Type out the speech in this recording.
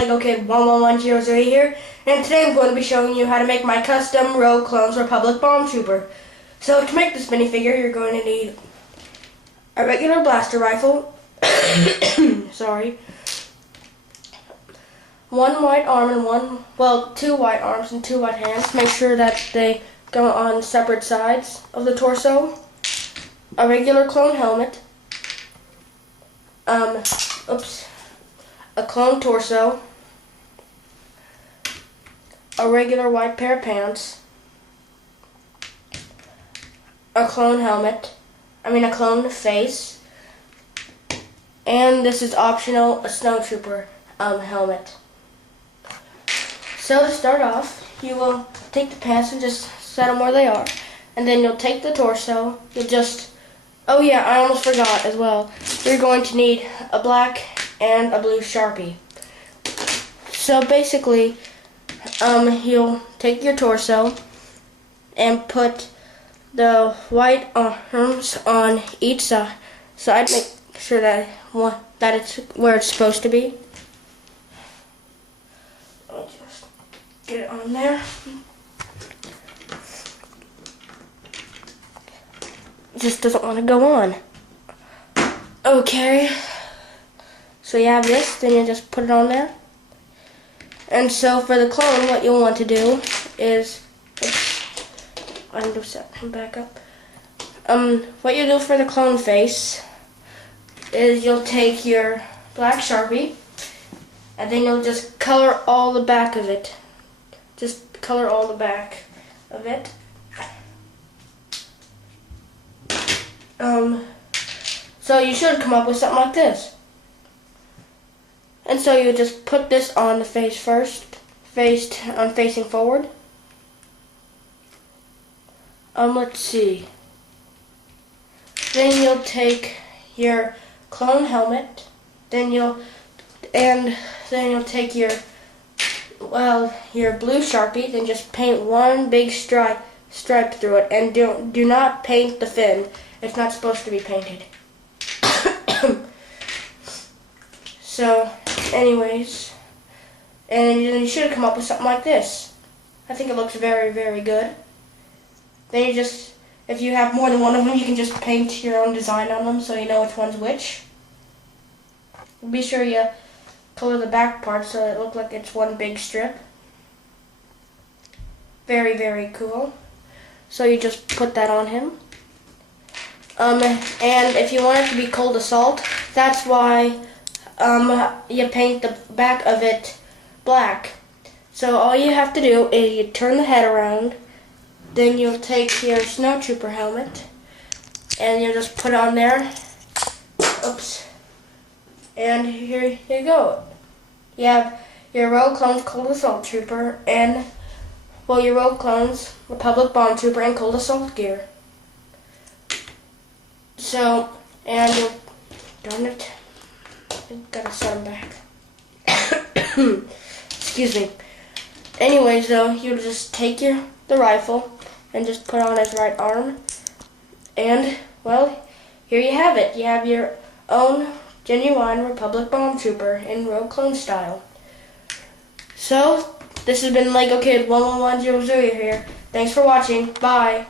Lego Kid 11100 here, and today I'm going to be showing you how to make my custom Rogue Clones Republic Bomb Trooper. So to make this minifigure, you're going to need a regular blaster rifle, sorry, one white arm and two white arms and two white hands. Make sure that they go on separate sides of the torso. A regular clone helmet, a clone torso, a regular white pair of pants, a clone helmet, a clone face, and this is optional, a snowtrooper helmet. So to start off, you will take the pants and just set them where they are, and then you'll take the torso, oh yeah, I almost forgot as well. You're going to need a black and a blue Sharpie. So basically, you'll take your torso and put the white arms on each side. Make sure that it's where it's supposed to be. I'll just get it on there. Just doesn't want to go on. Okay, so you have this, then you just put it on there. And so for the clone, what you'll want to do is, I'm going to set him back up. What you do for the clone face is you'll take your black Sharpie, and then you'll just color all the back of it. Just color all the back of it. So you should come up with something like this. And so you just put this on the face first, facing forward. Let's see. Then you'll take your clone helmet. Then you'll take your blue Sharpie. Then just paint one big stripe through it, and do not paint the fin. It's not supposed to be painted. So, anyways, and you should come up with something like this. I think it looks very, very good. Then if you have more than one of them, you can just paint your own design on them so you know which one's which. Be sure you color the back part so it looks like it's one big strip. Very, very cool. So you just put that on him. And if you want it to be Cold Assault, that's why you paint the back of it black. So all you have to do is you turn the head around, then you'll take your snowtrooper helmet, and you'll just put it on there. Oops. And here you go. You have your Rogue Clones Cold Assault Trooper and, your Rogue Clones Republic Bomb Trooper and Cold Assault gear. So, and darn it, I gotta set him back. Excuse me. Anyways, though, you just take the rifle and just put on his right arm, and here you have it. You have your own genuine Republic Bomb Trooper in Rogue Clone style. So, this has been Lego Kid 11100 here. Thanks for watching. Bye.